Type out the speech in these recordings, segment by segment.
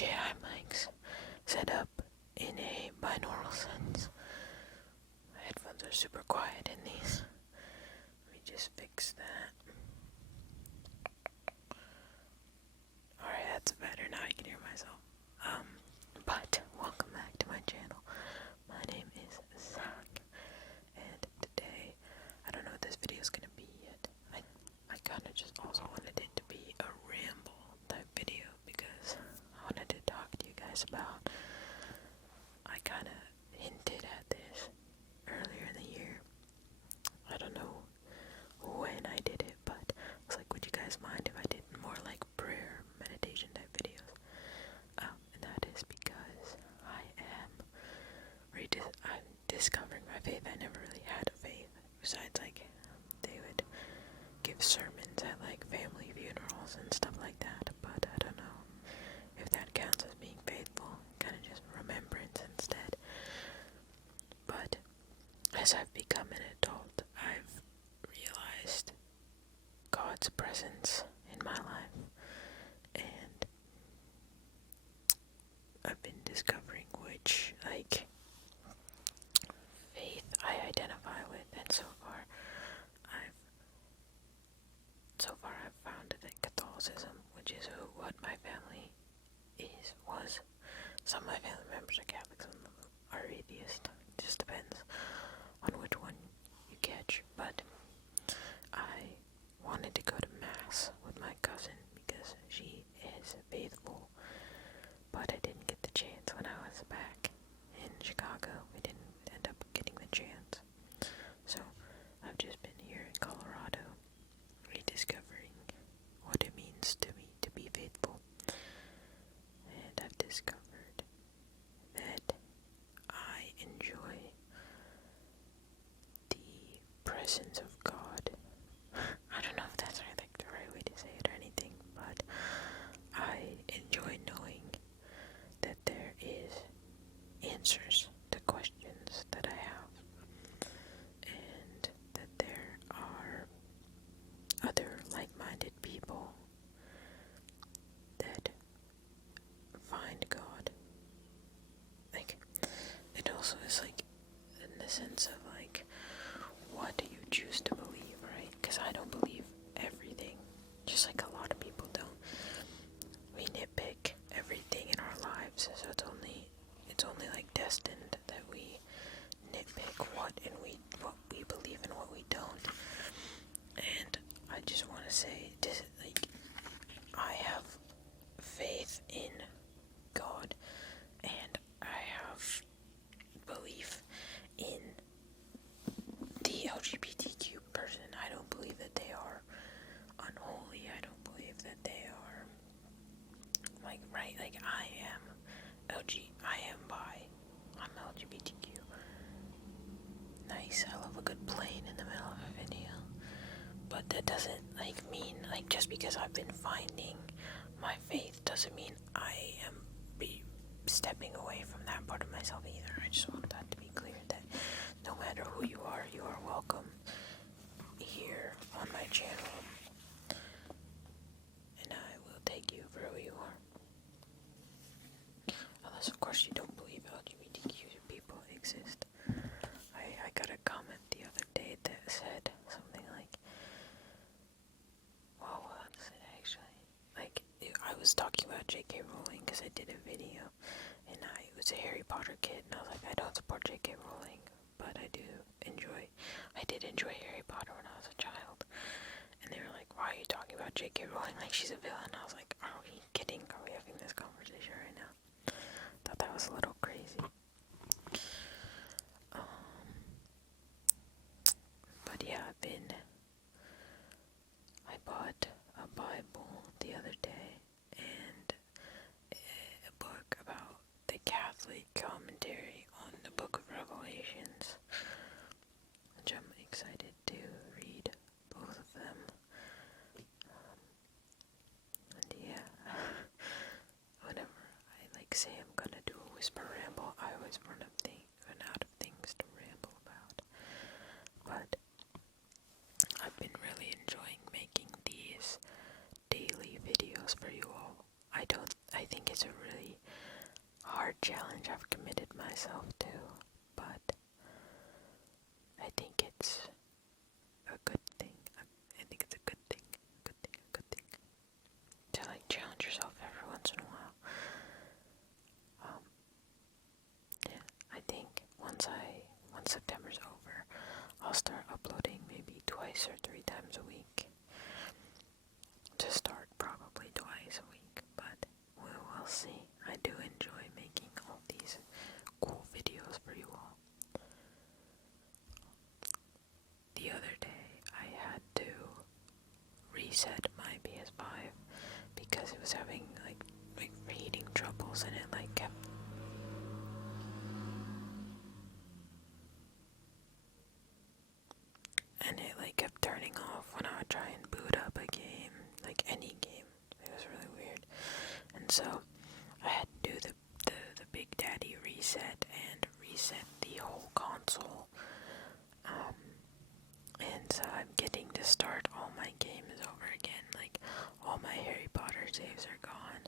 DJI mics set up in a binaural sense. My headphones are super quiet in these. Let me just fix that. Alright, that's better. Now I can hear myself. But welcome back to my channel. My name is Zach, and today, I don't know what this video is gonna be yet. I kind of just also wanted it to be a ramble type video because I wanted to talk to you guys about. I kind of hinted at this earlier in the year. I don't know when I did it, but I was like, would you guys mind if I did more like prayer, meditation type videos? And that is because I'm discovering my faith. I never really had a faith, besides like, they would give sermons at like family funerals and stuff like that, but I don't know if that counts as being faithful, kind of just remembrance instead. But as I've become an adult, I've realized God's presence in my life, and I've been discovering which, like, faith I identify with, and so far I've found that Catholicism, which is what my family was. Some of my family members are Catholics, some of them are atheist. It just depends on which one you catch. But I wanted to go to Mass with my cousin because she is faithful, but I didn't get the chance when I was back in Chicago. We didn't end up getting the chance. So I've just been here in Colorado rediscovering what it means to me to be faithful. And I've discovered that I enjoy the presence of God. I don't know if that's like the right way to say it or anything, but I enjoy knowing that there is answers to questions that I have, and that there are other like-minded people that find God. Like, it also is like in the sense of like, what do you choose to believe, right? Because I don't believe everything, just like a lot of people don't. We nitpick everything in our lives, so it's only like destined that we nitpick what we believe and what we don't. And I just want to say, like, I have faith in God, and I have belief in the LGBTQ person. I don't believe that they are unholy. I don't believe that they are like, right, like I am bi. I'm LGBTQ. Nice, I love a good plane in the middle of a video. But that doesn't like mean, like, just because I've been finding my faith doesn't mean I am stepping away from that part of myself either. I just want that to be clear, that no matter who you are welcome here on my channel, and I will take you for who you are. Unless, of course, you don't believe LGBTQ people exist. I got a comment the other day that said something like, well, what was it actually? Like, I was talking about J.K. Rowling because I did a video, and I was a Harry Potter kid, and I was like, I don't support J.K. Rowling, but I did enjoy Harry Potter when I was a child. And they were like, why are you talking about J.K. Rowling like she's a villain? I was like, are we kidding? Are we having this conversation right now? Thought that was a little crazy. But yeah, I bought a Bible the other day, and a book about the Catholic commentary on the Book of Revelations, which I'm excited to read both of them. And yeah, whenever I like say I'm gonna do a whisper ramble, I always run out of things to ramble about. But I've been really enjoying making these daily videos for you all. I think it's a really hard challenge I've committed myself to, but I think it's a good thing. I think it's a good thing. Good thing. To like challenge yourself every once in a while. Yeah, I think once September's over, I'll start uploading maybe twice or 3 times a week. To start, probably twice a week, but we will see. I do enjoy making all these cool videos for you all. The other day, I had to reset my PS5 because it was having like reading troubles, and it like kept turning off when I would try and boot up a game, like any game. It was really weird, and so I had to do the Big Daddy reset and reset the whole console. And so I'm getting to start all my games over again. Like all my Harry Potter saves are gone.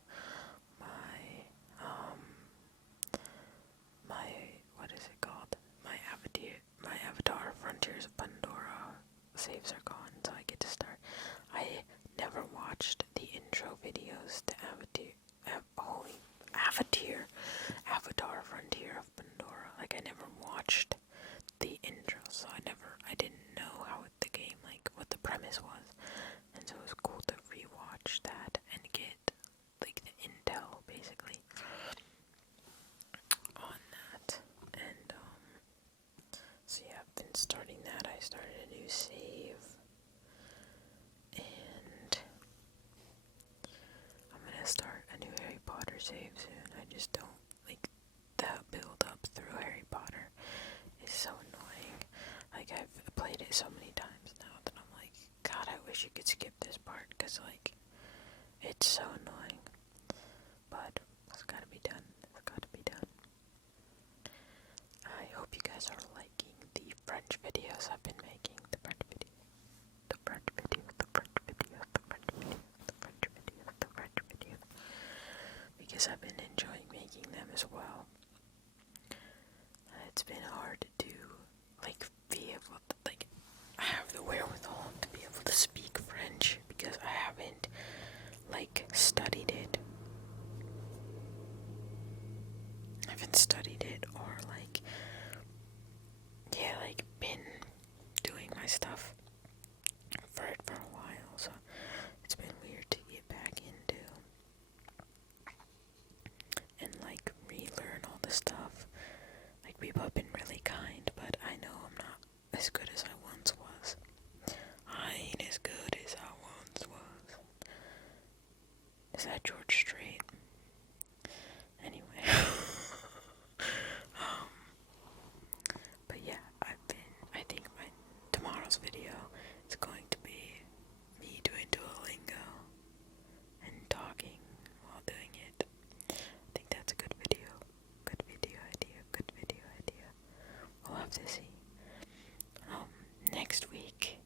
My what is it called? My Avatar Frontiers of Pandora saves are gone, so I get to start. I never watched the intro videos to Avatar Frontier of Pandora. Like I never watched the intro, so I didn't know how the game, like what the premise was, and so it was cool to rewatch that and get like the intel basically on that. And so yeah, I've been starting that. I started a new save, and I'm gonna start a new Harry Potter save soon. I just don't like the build up through Harry Potter is so annoying. Like I've played it so many times now that I'm like, God, I wish you could skip this part, because like it's so annoying. But it's gotta be done. It's gotta be done. I hope you guys are liking the French videos I've been making. The French videos. The French videos. The French videos. The French videos. The French videos. The French videos. Because I've been enjoying making them as well. It's been hard to like be able to like have the wherewithal to be able to speak French, because I haven't like studied it. Or like been doing my stuff for it for a while, so it's been weird to get back into and like relearn all the stuff. Like people have been really kind, but I know I'm not as good as I once was. I ain't as good as I once was. Is that George Strait? Anyway. But yeah, I think tomorrow's video is going to be me doing Duolingo and talking while doing it. I think that's a good video. Good video idea. We'll have to see. Next week,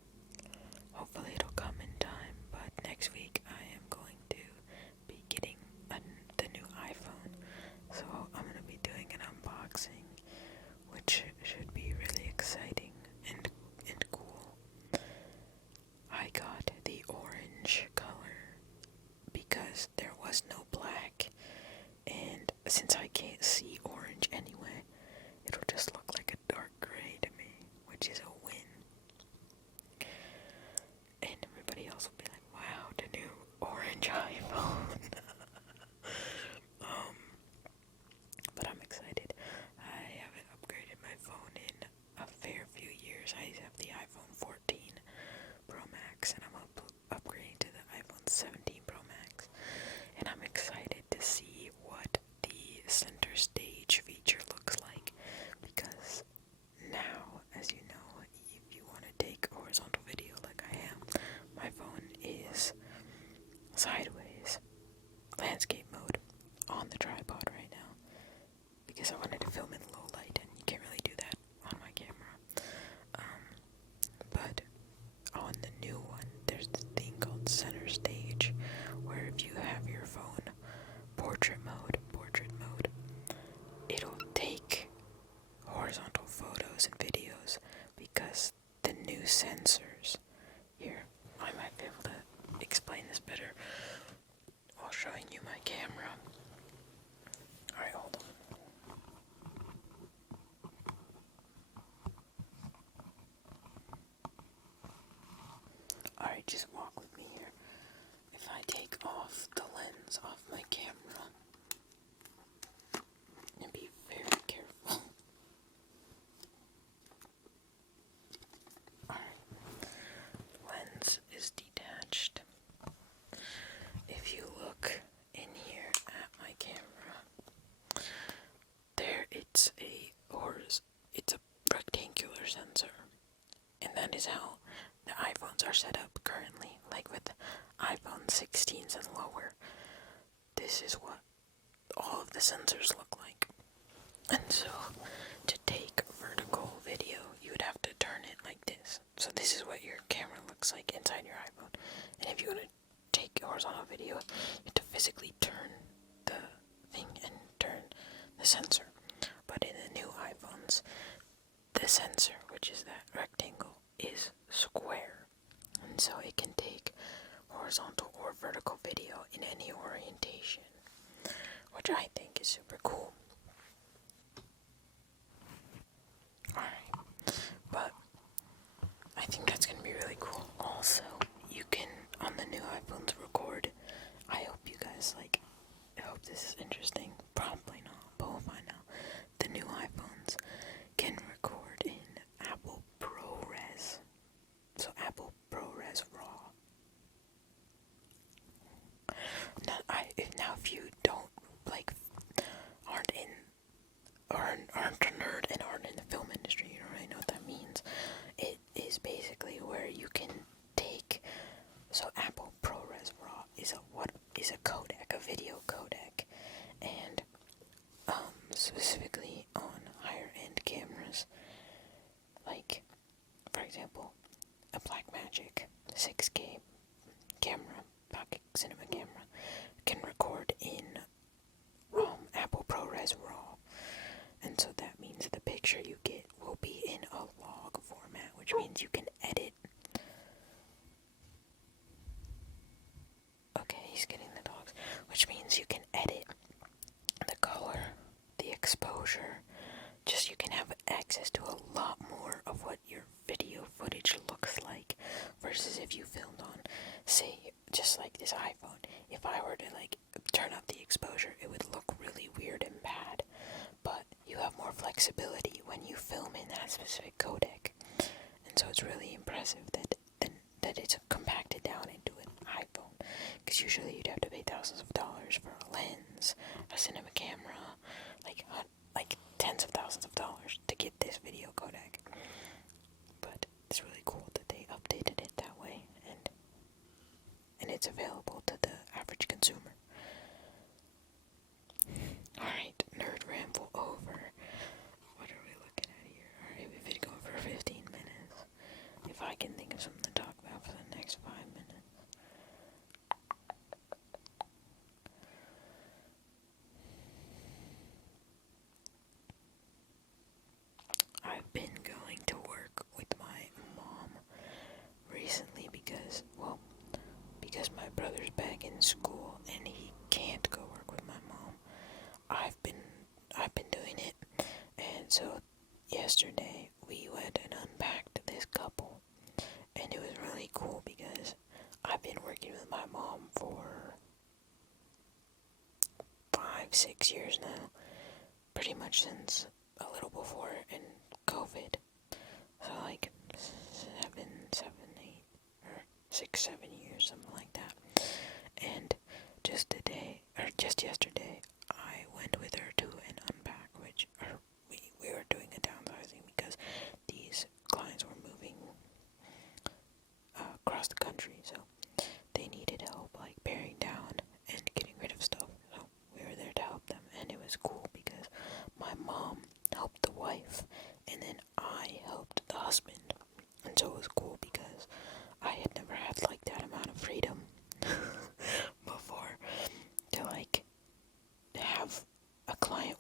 hopefully it'll come in time, but next week I am going to be getting the new iPhone, so I'm going to be doing an unboxing, which should be really exciting and cool. I got the orange color because there was no black, and since I can't see orange anyway, it'll just look like a dark gray to me, which is a win. And everybody else will be like, wow, the new orange iPhone. But I'm excited. I haven't upgraded my phone in a fair few years. I have the iPhone 14 Pro Max, and I'm upgrading to the iPhone 17 Pro Max. And I'm excited to see what the center stage feature looks like, because now, as you know, if you want to take horizontal video like I am, my phone is sideways landscape mode on the tripod right now, because I wanted to film in low light, and you can't really do that on my camera. But on the new one, there's this thing called center stage, where if you have your phone portrait mode, showing you my camera. Alright, hold on. Alright, just walk with me here. If I take off the lens off my camera, and be very careful. Alright, lens is detached. If you look in here at my camera, there it's a rectangular sensor, and that is how the iPhones are set up currently. Like with iPhone 16s and lower, this is what all of the sensors look like. And so, to take vertical video, you would have to turn it like this. So this is what your camera looks like inside your iPhone. And if you want to take horizontal video, you have to physically turn the thing and turn the sensor. But in the new iPhones, the sensor, which is that rectangle, is square. And so it can take horizontal or vertical video in any orientation, which I think is super cool. Alright, but I think that's going to be really cool. Also, you can, on the new iPhones, record. I hope you guys I hope this is interesting. Probably not, but we'll find out. The new iPhones can record in Apple ProRes. So Apple ProRes RAW. Now if you don't aren't a nerd and aren't in the film industry, you don't really know what that means. It is basically where you can take. So Apple ProRes RAW is a codec, a video codec, and specifically on higher end cameras, like for example, a Blackmagic 6K camera, pocket cinema camera, can record in Apple ProRes RAW, and so that means the picture you get will be in a log format, which means you can edit. Okay, he's getting the dogs, which means you can edit the color, the exposure, just you can have access to a lot more of what your video footage looks like, versus if you filmed on, say, just like this iPhone. If I were to turn up the exposure, it would look really weird and bad, but you have more flexibility when you film in that specific codec, and so it's really impressive that it's compacted down into an iPhone, because usually you'd have to pay thousands of dollars for a lens, a cinema camera, like tens of thousands of dollars to get this video codec. But it's really cool that they updated it that way, and it's available to the average consumer. Alright, nerd ramble over. What are we looking at here? Alright, we've been going for 15 minutes. If I can think of something to talk about for the next 5 minutes. I've been going to work with my mom recently because my brother's back in school and he can't go work with my mom. I've been doing it, and so yesterday we went and unpacked this couple, and it was really cool because I've been working with my mom for 5-6 years now, pretty much since a little before in COVID. So 6-7 years, something like that. And just yesterday, I went with her to an unpack, we were doing a downsizing because these clients were moving across the country, so they needed help paring down and getting rid of stuff. So we were there to help them, and it was cool because my mom helped the wife, and then I helped the husband. And so it was cool because I had never had that amount of freedom before to have a client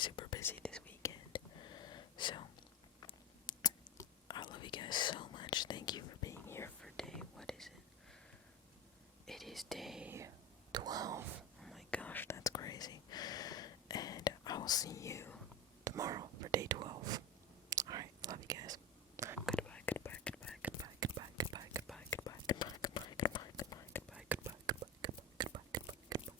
super busy this weekend. So, I love you guys so much. Thank you for being here for day, what is it? It is day 12. Oh my gosh, that's crazy. And I will see you tomorrow for day 12.